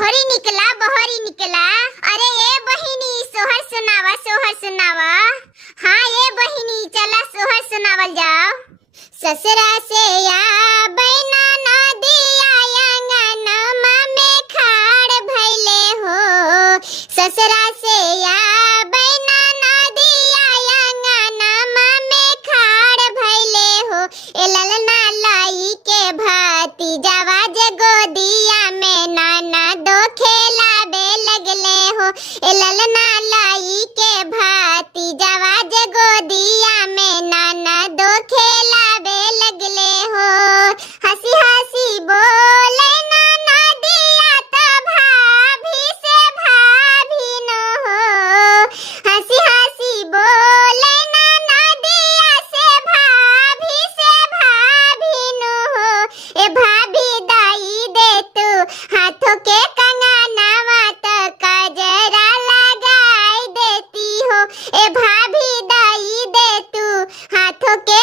बहरी निकला। अरे ए बहिनी सोहर सुनावा। हाँ ए बहिनी चला सोहर सुनावल जाओ। ससुरा से या बैना नदिया अंगनमा में खाड़ भइले हो। ससुरा से या बैना नदिया अंगनमा में खाड़ भइले हो। ए ललना लाई के भतीजावा जे गोदिया में नाना दो खेलाबे लगले हो। ए ललना लाई के भतीजावा जे गोदिया में नाना दो खेलाबे लगले हो। हंसी हंसी बोले नाना दिया तो भाभी से भाभी न हो। हंसी हंसी बोले नाना दिया से भाभी न हो। ए भाभी दाई दे तू हाथों के कंगनवा तो कजरा लगाई देती हो। ए भाभी दाई दे तू हाथों के